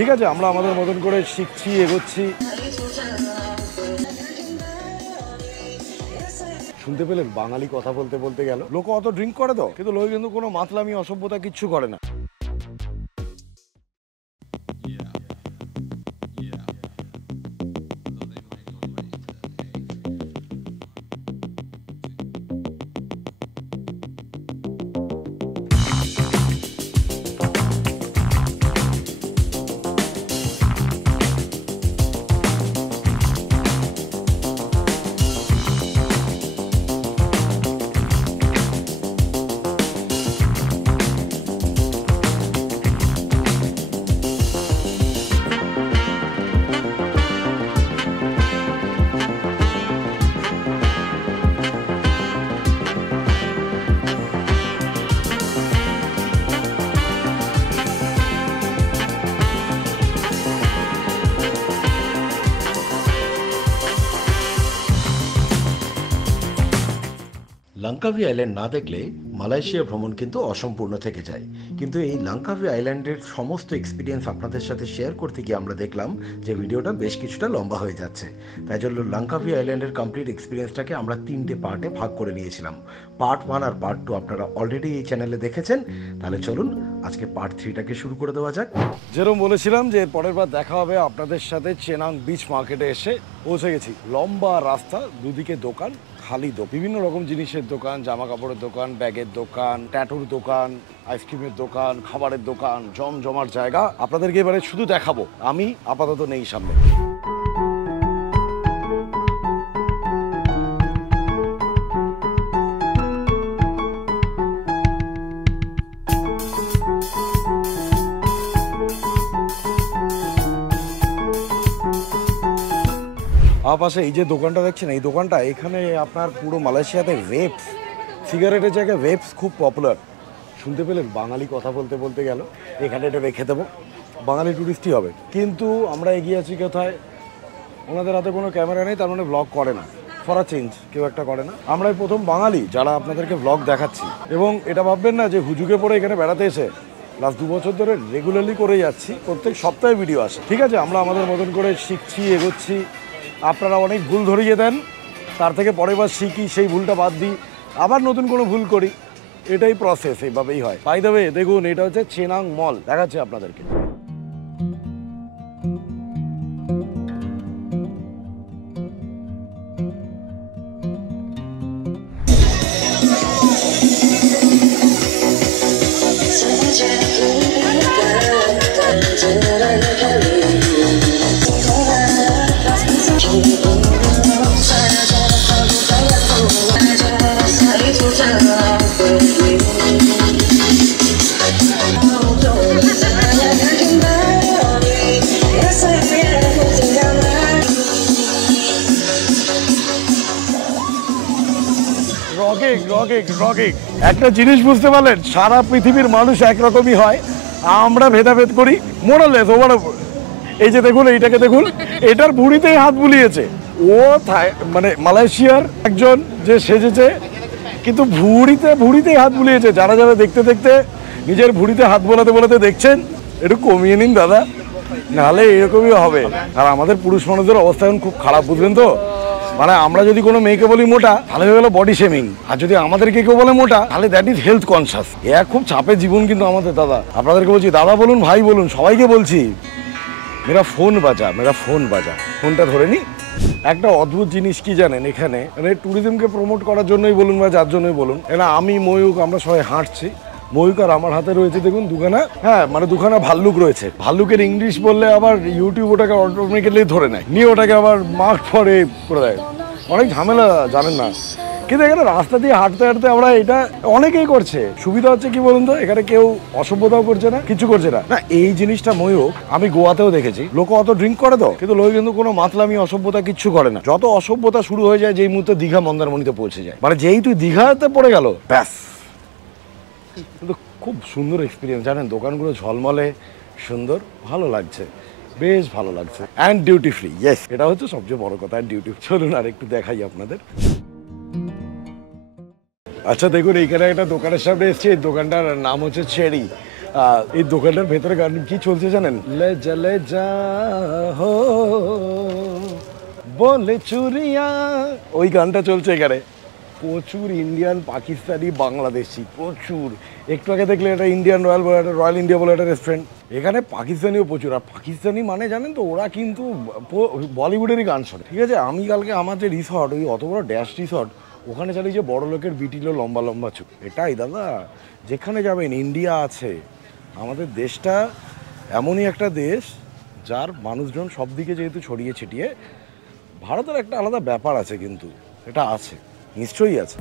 ঠিক আছে, আমরা আমাদের মতন করে শিখছি, এগোচ্ছি। শুনতে পেলেন বাঙালি কথা বলতে বলতে গেল। লোক অত ড্রিঙ্ক করে তো, কিন্তু লোক কিন্তু কোনো মাতলামি অসভ্যতা কিচ্ছু করে না। লাঙ্কাভি আইল্যান্ড না দেখলে মালয়েশিয়া ভ্রমণ কিন্তু অসম্পূর্ণ থেকে যায়। কিন্তু এই লাঙ্কাভি আইল্যান্ডের সমস্ত এক্সপিরিয়েন্স আপনাদের সাথে শেয়ার করতে গিয়ে আমরা দেখলাম যে ভিডিওটা বেশ কিছুটা লম্বা হয়ে যাচ্ছে। তাই জন্য লাঙ্কাভি আইল্যান্ডের কমপ্লিট এক্সপিরিয়েন্সটাকে আমরা 3টে পার্টে ভাগ করে নিয়েছিলাম। পার্ট 1 আর পার্ট 2 আপনারা অলরেডি এই চ্যানেলে দেখেছেন। তাহলে চলুন আজকে পার্ট 3টাকে শুরু করে দেওয়া যাক। যেরকম বলেছিলাম যে পরের বার দেখা হবে আপনাদের সাথে চেনাং বিচ মার্কেটে এসে পৌঁছে গেছি। লম্বা রাস্তা, দুদিকে দোকান, খালি বিভিন্ন রকম জিনিসের দোকান, জামা কাপড়ের দোকান, ব্যাগের দোকান, ট্যাটুর দোকান, আইসক্রিমের দোকান, খাবারের দোকান, জমজমার জায়গা। আপনাদেরকে এবারে শুধু দেখাবো, আমি আপাতত নেই সামনে। পাশে এই যে দোকানটা দেখছেন, এই দোকানটা এখানে আপনার পুরো মালয়েশিয়াতে ভেপস, সিগারেটের জায়গায় ভেপস খুব পপুলার। শুনতে পেলেন বাঙালি কথা বলতে বলতে গেল। এখানে এটা রেখে দেবো, বাঙালি টুরিস্টই হবে। কিন্তু আমরা এগিয়ে আছি কোথায়? ওনাদের হাতে কোনো ক্যামেরা নেই, তার মানে ব্লগ করে না। ফর আ চেঞ্জ কেউ একটা করে না। আমরাই প্রথম বাঙালি যারা আপনাদেরকে ব্লগ দেখাচ্ছি। এবং এটা ভাববেন না যে হুজুগে পড়ে এখানে বেড়াতে এসে। লাস্ট 2 বছর ধরে রেগুলারলি করে যাচ্ছি, প্রত্যেক সপ্তাহে ভিডিও আসে। ঠিক আছে, আমরা আমাদের মতন করে শিখছি, এগোচ্ছি। আপনারা অনেক ভুল ধরিয়ে দেন, তার থেকে পরের বার শিখি, সেই ভুলটা বাদ দিই, আবার নতুন কোনো ভুল করি। এটাই প্রসেস, এইভাবেই হয়। বাই দ্য ওয়ে, দেখুন এটা হচ্ছে চেনাং মল, দেখাচ্ছি আপনাদেরকে। একটা জিনিস বুঝতে পারলেন, সারা পৃথিবীর মানুষ একরকমই হয়, আমরা ভেদাভেদ করি মোরালেস ওভার। এই যে দেখুন, এইটাকে দেখুন, এটার ভুঁড়িতেই হাত বুলিয়েছে। ও মানে মালয়েশিয়ার একজন যে সেজেছে, কিন্তু ভুঁড়িতেই হাত বুলিয়েছে। যারা যারা দেখতে দেখতে নিজের ভুঁড়িতে হাত বোলাতে বোলাতে দেখছেন, একটু কমিয়ে নিন দাদা, নাহলে এরকমই হবে। আর আমাদের পুরুষ মানুষদের অবস্থা এখন খুব খারাপ, বুঝলেন তো? মানে আমরা যদি কোনো মেয়েকে বলি মোটা, তাহলে হয়ে গেল বডি শেমিং। আর যদি আমাদেরকে কেউ বলে মোটা, তাহলে দ্যাট ইজ হেলথ কনসাস। এ খুব চাপের জীবন কিন্তু আমাদের দাদা। আপনাদেরকে বলছি, দাদা বলুন, ভাই বলুন, সবাইকে বলছি, মেরা ফোন বাজা, ফোনটা ধরে নি। একটা অদ্ভুত জিনিস কি জানেন, এখানে মানে ট্যুরিজমকে প্রমোট করার জন্যই বলুন বা যার জন্যই বলুন, এরা আমি ময়ূক আমরা সবাই হাঁটছি। ময়ূক আর আমার হাতে রয়েছে দেখুন দুখানা, হ্যাঁ মানে দুখানা ভাল্লুক রয়েছে। ভাল্লুকের ইংলিশ বললে আবার ইউটিউব ওটাকে অটোমেটিক্যালি ধরে নেয়, নিয়ে ওটাকে আবার মার্ক ফরে করে দেয়। অনেক ঝামেলা, জানেন না? কিন্তু এখানে রাস্তা দিয়ে হাঁটতে হাঁটতে আমরা এটা অনেকেই করছে। সুবিধা হচ্ছে কি বলুন তো, এখানে কেউ অসভ্যতাও করছে না, কিছু করছে না। না, এই জিনিসটা ময়ূক আমি গোয়াতেও দেখেছি। লোক অত ড্রিঙ্ক করে তো, কিন্তু লোক কিন্তু কোনো মাতলামি অসভ্যতা কিচ্ছু করে না। যত অসভ্যতা শুরু হয়ে যায় যেই মুহূর্তে দীঘা মন্দারমণিতে পৌঁছে যায়, মানে যেই তুই দীঘাতে পড়ে গেল ব্যাস। কিন্তু খুব সুন্দর এক্সপিরিয়েন্স, জানেন, দোকানগুলো ঝলমলে সুন্দর, ভালো লাগছে, বেশ ভালো লাগছে। অ্যান্ড ডিউটি ফ্রি, ইয়েস, এটা হচ্ছে সবচেয়ে বড় কথা। ডিউটি, চলুন আর একটু দেখাই আপনাদের। আচ্ছা দেখুন, এইখানে একটা দোকানের সামনে এসেছি, এই দোকানটার নাম হচ্ছে চেরি। এই দোকানটার ভেতরে গান কি চলছে জানেন? লে জলে যা হো বলে চুরিয়া, ওই গানটা চলছে এখানে। প্রচুর ইন্ডিয়ান, পাকিস্তানি, বাংলাদেশি, প্রচুর। একটু আগে দেখলে এটা ইন্ডিয়ান রয়্যাল বলে, একটা রয়্যাল ইন্ডিয়া বলে একটা রেস্টুরেন্ট। এখানে পাকিস্তানিও প্রচুর। আর পাকিস্তানি মানে জানেন তো, ওরা কিন্তু বলিউডেরই গান শোনে, ঠিক আছে? আমি কালকে আমার যে রিসর্ট, ওই অত বড় ড্যাশ রিসর্ট, ওখানে চালিয়ে যে বড় লোকের বিটিলো লম্বা লম্বা চুপ। এটাই দাদা, যেখানে যাবেন ইন্ডিয়া আছে। আমাদের দেশটা এমনই একটা দেশ যার মানুষজন সব দিকে যেহেতু ছড়িয়ে ছিটিয়ে, ভারতের একটা আলাদা ব্যাপার আছে, কিন্তু এটা আছে, নিশ্চয়ই আছে।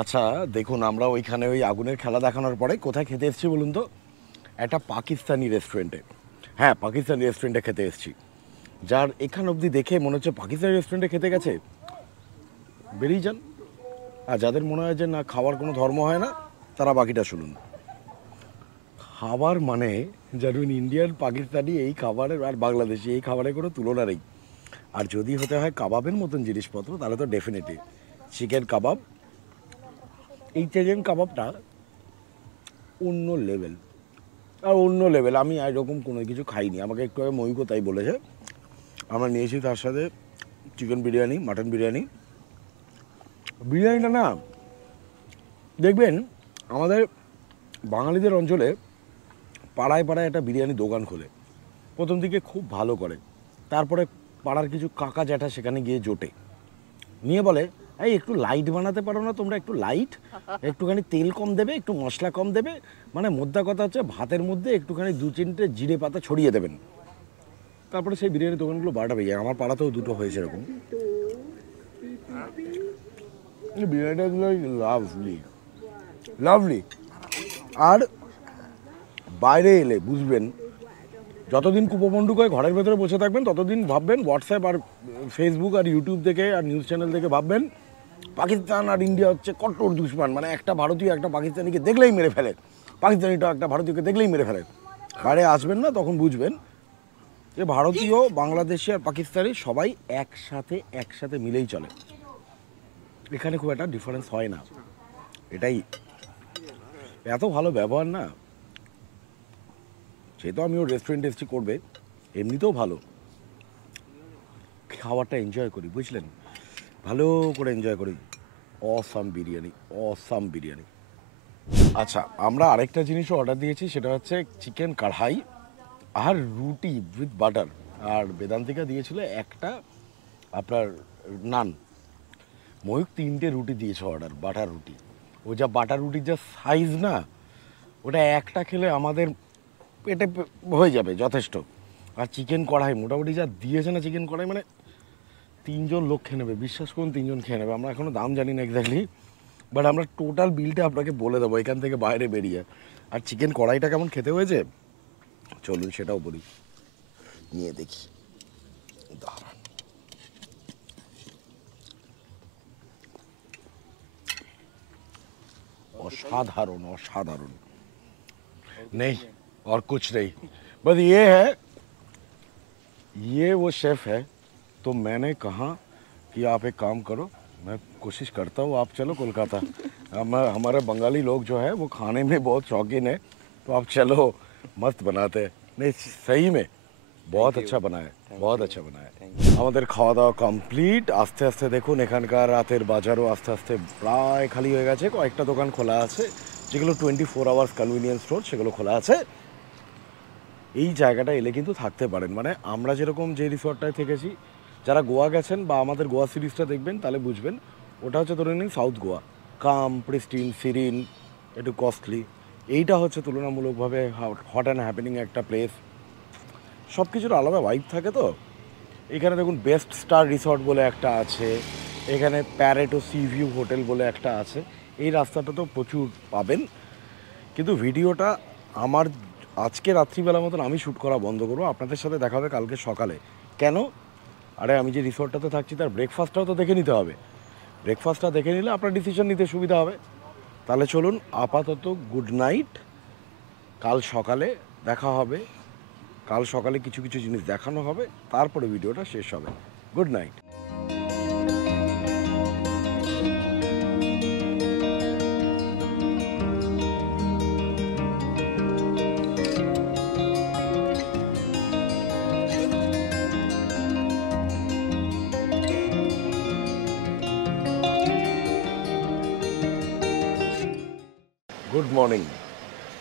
আচ্ছা দেখুন, আমরা ওইখানে ওই আগুনের খেলা দেখানোর পরে কোথায় খেতে এসেছি বলুন তো? একটা পাকিস্তানি রেস্টুরেন্টে। হ্যাঁ, পাকিস্তানি রেস্টুরেন্টে খেতে এসেছি, যার এখান অবধি দেখে মনে হচ্ছে পাকিস্তানি রেস্টুরেন্টে খেতে গেছে, বেরিয়ে যান। আর যাদের মনে হয় যে না, খাওয়ার কোনো ধর্ম হয় না, তারা বাকিটা শুনুন। খাবার মানে জানুন, ইন্ডিয়ান, পাকিস্তানি এই খাবারের আর বাংলাদেশি এই খাবারের কোনো তুলনা নেই। আর যদি হতে হয় কাবাবের মতন জিনিসপত্র, তাহলে তো ডেফিনেটলি চিকেন কাবাব। এই চিকেন কাবাবটা অন্য লেভেল, আর অন্য লেভেল। আমি এরকম কোনো কিছু খাইনি। আমাকে একটু আগে ময়ূক তাই বলেছে। আমরা নিয়েছি তার সাথে চিকেন বিরিয়ানি, মাটন বিরিয়ানি। বিরিয়ানিটা না, দেখবেন আমাদের বাঙালিদের অঞ্চলে পাড়ায় পাড়ায় একটা বিরিয়ানি দোকান খোলে, প্রথম দিকে খুব ভালো করে, তারপরে পাড়ার কিছু কাকা জ্যাঠা সেখানে গিয়ে জোটে, নিয়ে বলে এই একটু লাইট বানাতে পারো না তোমরা, একটু লাইট, একটুখানি তেল কম দেবে, একটু মশলা কম দেবে, মানে মোদ্দা কথা হচ্ছে ভাতের মধ্যে একটুখানি 2-3টে জিরে পাতা ছড়িয়ে দেবেন। তারপরে সেই বিরিয়ানি দোকানগুলো বারোটা বেজে যায়। আমার পাড়াতেও দুটো হয়েছে এরকম। বিরিয়ানিটা লাভলি লাভলি। আর বাইরে এলে বুঝবেন, যতদিন কুপমন্ডুক হয়ে ঘরের ভেতরে বসে থাকবেন, ততদিন ভাববেন হোয়াটসঅ্যাপ আর ফেসবুক আর ইউটিউব দেখে আর নিউজ চ্যানেল দেখে ভাববেন পাকিস্তান আর ইন্ডিয়া হচ্ছে কট্টর দুশ্মন। মানে একটা ভারতীয় একটা পাকিস্তানিকে দেখলেই মেরে ফেলে, পাকিস্তানিটা একটা ভারতীয়কে দেখলেই মেরে ফেলে। বাইরে আসবেন না, তখন বুঝবেন যে ভারতীয়, বাংলাদেশি আর পাকিস্তানি সবাই একসাথে মিলেই চলে। এখানে খুব একটা ডিফারেন্স হয় না। এটাই এত ভালো ব্যবহার না, সে তো আমি ওর রেস্টুরেন্টে এসেছি করবে, এমনিতেও ভালো। খাবারটা এনজয় করি, বুঝলেন, ভালো করে এনজয় করি। Awesome biryani, awesome biryani. আচ্ছা, আমরা আরেকটা জিনিসও অর্ডার দিয়েছি, সেটা হচ্ছে চিকেন কড়াই আর রুটি উইথ বাটার। আর বেদান্তিকা দিয়েছিল একটা আপনার নান। ময়ূক 3টে রুটি দিয়েছে অর্ডার, বাটার রুটি। ও যা বাটার রুটির যা সাইজ না, ওটা একটা খেলে আমাদের পেটে হয়ে যাবে যথেষ্ট। আর চিকেন কড়াই মোটামুটি যা দিয়েছে না, চিকেন কড়াই মানে 3জন লোক খেয়ে নেবে, বিশ্বাস করুন 3জন খেয়ে নেবে। আমরা এখনও দাম জানি না এক্স্যাক্টলি, বাট আমরা টোটাল বিলটা আপনাকে বলে দেবো এখান থেকে বাইরে বেরিয়ে। আর চিকেন কড়াইটা কেমন খেতে হয়েছে চলুন সেটাও বলি, নিয়ে দেখি। দাঁড়ান, असाधारण असाधारण नहीं और कुछ नहीं, बस ये है, ये वो शेफ है। तो मैंने कहा कि आप एक काम करो, मैं कोशिश करता हूँ, आप चलो कोलकाता। हमारे बंगाली लोग जो है वो खाने में बहुत शौकीन है, तो आप चलो, मस्त बनाते हैं। नहीं सही में बहुत अच्छा बनाया, बहुत अच्छा बनाया। আমাদের খাওয়া দাওয়া কমপ্লিট। আস্তে আস্তে দেখুন এখানকার রাতের বাজারও আস্তে আস্তে প্রায় খালি হয়ে গেছে। কয়েকটা দোকান খোলা আছে, যেগুলো 24 আওয়ার্স কনভিনিয়েন্স স্টোর, সেগুলো খোলা আছে। এই জায়গাটা এলে কিন্তু থাকতে পারেন। মানে আমরা যেরকম যে রিসর্টটায় থেকেছি, যারা গোয়া গেছেন বা আমাদের গোয়া সিরিজটা দেখবেন তাহলে বুঝবেন, ওটা হচ্ছে ধরে নিন সাউথ গোয়া, কাম, প্রিস্টিন, সিরিন, একটু কস্টলি। এইটা হচ্ছে তুলনামূলকভাবে হট অ্যান্ড হ্যাপেনিং একটা প্লেস। সব কিছুর আলাদা ভাইব থাকে তো। এখানে দেখুন বেস্ট স্টার রিসর্ট বলে একটা আছে, এখানে প্যারেটো সি ভিউ হোটেল বলে একটা আছে। এই রাস্তাটা তো প্রচুর পাবেন, কিন্তু ভিডিওটা আমার আজকে রাত্রিবেলা মতন আমি শ্যুট করা বন্ধ করবো। আপনাদের সাথে দেখা হবে কালকে সকালে। কেন? আরে আমি যে রিসর্টটাতে থাকছি তার ব্রেকফাস্টটাও তো দেখে নিতে হবে। ব্রেকফাস্টটা দেখে নিলে আপনার ডিসিশন নিতে সুবিধা হবে। তাহলে চলুন, আপাতত গুড নাইট। কাল সকালে দেখা হবে। কাল সকালে কিছু কিছু জিনিস দেখানো হবে, তারপরে ভিডিওটা শেষ হবে। Good night. Good morning.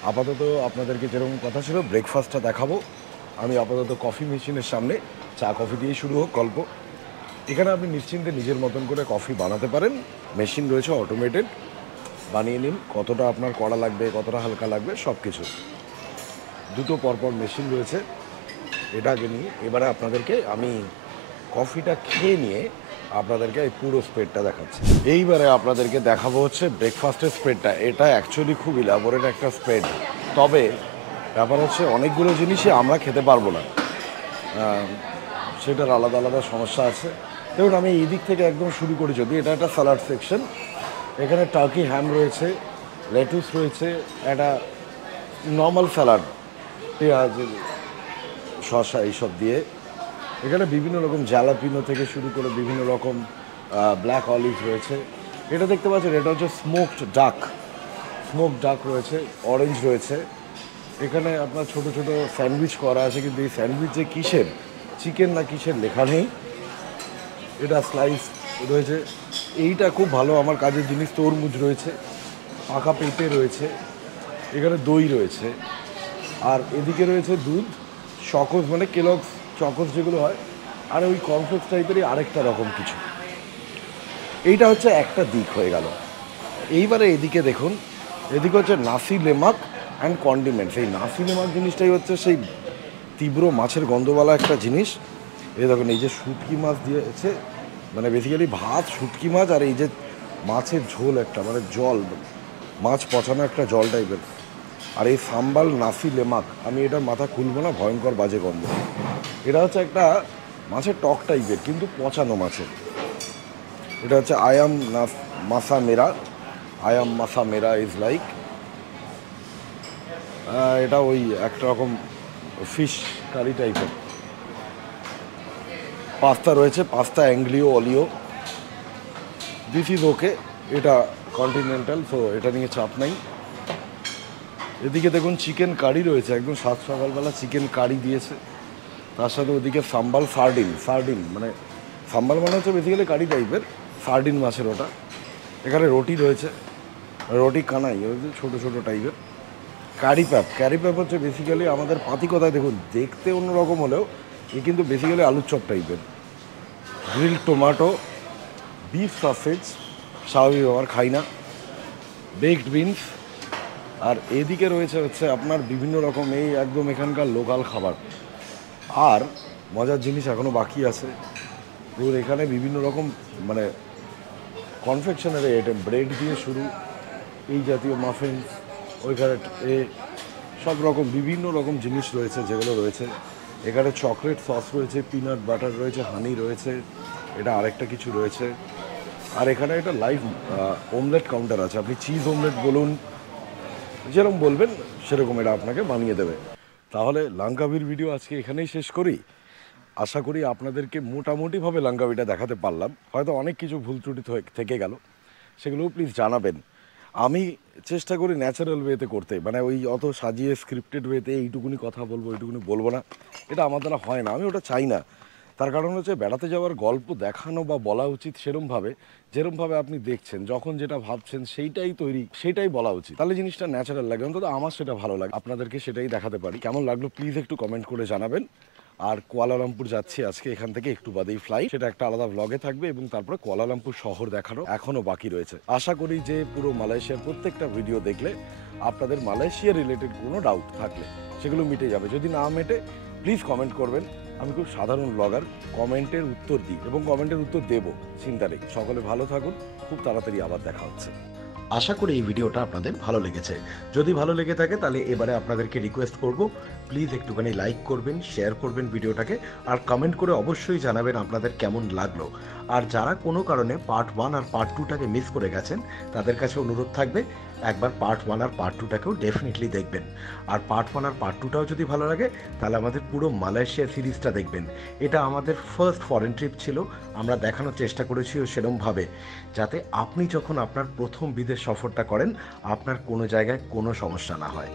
আপাতত আপনাদেরকে যেরকম কথা ছিল ব্রেকফাস্টটা দেখাবো। আমি আপাতত কফি মেশিনের সামনে, চা কফি দিয়েই শুরু হোক গল্প। এখানে আপনি নিশ্চিন্তে নিজের মতন করে কফি বানাতে পারেন। মেশিন রয়েছে অটোমেটেড, বানিয়ে নিন। কতটা আপনার কড়া লাগবে, কতটা হালকা লাগবে সব কিছু। দুটো পরপর মেশিন রয়েছে। এটা আগে নিয়ে এবারে আপনাদেরকে আমি কফিটা খেয়ে নিয়ে আপনাদেরকে এই পুরো স্প্রেডটা দেখাচ্ছি। এইবারে আপনাদেরকে দেখাবো হচ্ছে ব্রেকফাস্টের স্প্রেডটা। এটা অ্যাকচুয়ালি খুব ইলাবোরেট একটা স্প্রেড, তবে ব্যাপার হচ্ছে অনেকগুলো জিনিসই আমরা খেতে পারবো না, সেটার আলাদা আলাদা সমস্যা আছে। দেখুন আমি এই দিক থেকে একদম শুরু করি। যদি এটা একটা স্যালাড সেকশন, এখানে টার্কি হ্যাম রয়েছে, লেটুস রয়েছে, একটা নর্মাল স্যালাড, পেঁয়াজ শসা এইসব দিয়ে। এখানে বিভিন্ন রকম জ্যালাপিনো থেকে শুরু করে বিভিন্ন রকম ব্ল্যাক অলিভ রয়েছে। এটা দেখতে পাচ্ছেন, এটা হচ্ছে স্মোকড ডাক রয়েছে, অরেঞ্জ রয়েছে। এখানে আপনার ছোট ছোট স্যান্ডউইচ করা আছে, কিন্তু এই স্যান্ডউইচ যে কিসের, চিকেন না কিসের লেখা নেই। এটা স্লাইস রয়েছে, এইটা খুব ভালো আমার কাজের জিনিস। তরমুজ রয়েছে, পাকা পেঁপে রয়েছে, এখানে দই রয়েছে, আর এদিকে রয়েছে দুধ, চকোস মানে কেলগস চকোস যেগুলো হয়, আর ওই কর্নফ্লেক্স টাইপেরই আরেকটা রকম কিছু। এইটা হচ্ছে একটা দিক হয়ে গেল। এইবারে এদিকে দেখুন, এদিকে হচ্ছে নাসি লেমাক অ্যান্ড কন্ডিমেন্টস। এই নাসি লেমাক জিনিসটাই হচ্ছে সেই তীব্র মাছের গন্ধওয়ালা একটা জিনিস। এই দেখুন, এই যে শুটকি মাছ দিয়েছে, মানে বেসিক্যালি ভাত, শুটকি মাছ, আর এই যে মাছের ঝোল একটা, মানে জল, মাছ পচানো একটা জল টাইপের। আর এই সাম্বাল নাসি লেমাক, আমি এটার মাথা খুলবো না, ভয়ঙ্কর বাজে গন্ধ। এটা হচ্ছে একটা মাছের টক টাইপের, কিন্তু পচানো মাছের। এটা হচ্ছে আয়াম মাসা মেরা ইজ লাইক, এটা ওই একটা রকম ফিশ কারি টাইপের। পাস্তা রয়েছে, পাস্তা অ্যাংলিও অলিও, দিস ইজ ওকে। এটা কন্টিনেন্টাল, সো এটা নিয়ে চাপ নাই। এদিকে দেখুন চিকেন কারি রয়েছে, একদম সাত সকালবেলা চিকেন কারি দিয়েছে। তার সাথে ওদিকে সাম্বাল সার্ডিন মানে সাম্বাল মানে হচ্ছে বেসিক্যালি কারি টাইপের, সার্ডিন মাছের ওটা। এখানে রুটি রয়েছে, রুটি কানাই, ওই যে ছোটো ছোটো টাইপের। ক্যারি প্যাপ হচ্ছে বেসিক্যালি আমাদের পাতিকথায়, দেখুন দেখতে অন্যরকম হলেও এ কিন্তু বেসিক্যালি আলুর চপ টাইপের। গ্রিল টমেটো, বিফ সসেজ, স্বাভাবিক ব্যাপার, খাই না। বেকড বিনস, আর এদিকে রয়েছে হচ্ছে আপনার বিভিন্ন রকম এই একদম এখানকার লোকাল খাবার। আর মজার জিনিস এখনও বাকি আছে। ধরুন এখানে বিভিন্ন রকম মানে কনফেকশনারি আইটেম, ব্রেড দিয়ে শুরু, এই জাতীয় মাফিনস, ওইখানে সব রকম বিভিন্ন রকম জিনিস রয়েছে যেগুলো রয়েছে। এখানে চকলেট সস রয়েছে, পিনাট বাটার রয়েছে, হানি রয়েছে, এটা আরেকটা কিছু রয়েছে। আর এখানে একটা লাইভ অমলেট কাউন্টার আছে, আপনি চিজ অমলেট বলুন, যেরকম বলবেন সেরকম এটা আপনাকে বানিয়ে দেবে। তাহলে লাঙ্কাভির ভিডিও আজকে এখানেই শেষ করি। আশা করি আপনাদেরকে মোটামুটিভাবে লাঙ্কাভিটা দেখাতে পারলাম। হয়তো অনেক কিছু ভুল ত্রুটি থেকে গেল, সেগুলোও প্লিজ জানাবেন। আমি চেষ্টা করি ন্যাচারাল ওয়েতে করতে, মানে ওই অত সাজিয়ে স্ক্রিপ্টেড ওয়েতে এইটুকুনি কথা বলবো এইটুকুনি বলবো না, এটা আমার দ্বারা হয় না। আমি ওটা চাই না। তার কারণ হচ্ছে বেড়াতে যাওয়ার গল্প দেখানো বা বলা উচিত সেরমভাবে, যেরমভাবে আপনি দেখছেন, যখন যেটা ভাবছেন সেইটাই বলা উচিত। তাহলে জিনিসটা ন্যাচারাল লাগে, অন্তত আমার সেটা ভালো লাগে। আপনাদেরকে সেটাই দেখাতে পারি। কেমন লাগলো প্লিজ একটু কমেন্ট করে জানাবেন। আর কুয়ালালামপুর যাচ্ছি আজকে, এখান থেকে একটু বাদেই ফ্লাইট, সেটা একটা আলাদা ব্লগে থাকবে। এবং তারপরে কুয়ালালামপুর শহর দেখানো এখনও বাকি রয়েছে। আশা করি যে পুরো মালয়েশিয়ার প্রত্যেকটা ভিডিও দেখলে আপনাদের মালয়েশিয়া রিলেটেড কোনো ডাউট থাকলে সেগুলো মিটে যাবে। যদি না মেটে, প্লিজ কমেন্ট করবেন। আমি খুব সাধারণ ব্লগার, কমেন্টের উত্তর দিই এবং কমেন্টের উত্তর দেবো, চিন্তা নেই। সকলে ভালো থাকুন, খুব তাড়াতাড়ি আবার দেখা হচ্ছে। আশা করি এই ভিডিওটা আপনাদের ভালো লেগেছে। যদি ভালো লেগে থাকে তাহলে এবারে আপনাদেরকে রিকোয়েস্ট করব, প্লিজ একটুখানি লাইক করবেন, শেয়ার করবেন ভিডিওটাকে, আর কমেন্ট করে অবশ্যই জানাবেন আপনাদের কেমন লাগলো। আর যারা কোনো কারণে পার্ট 1 আর পার্ট 2টাকে মিস করে গেছেন, তাদের কাছে অনুরোধ থাকবে একবার পার্ট 1 আর পার্ট 2টাকেও ডেফিনেটলি দেখবেন। আর পার্ট 1 আর পার্ট 2টাও যদি ভালো লাগে তাহলে আমাদের পুরো মালয়েশিয়া সিরিজটা দেখবেন। এটা আমাদের ফার্স্ট ফরেন ট্রিপ ছিল, আমরা দেখানোর চেষ্টা করেছি সেরকমভাবে যাতে আপনি যখন আপনার প্রথম বিদেশ সফরটা করেন আপনার কোনো জায়গায় কোনো সমস্যা না হয়।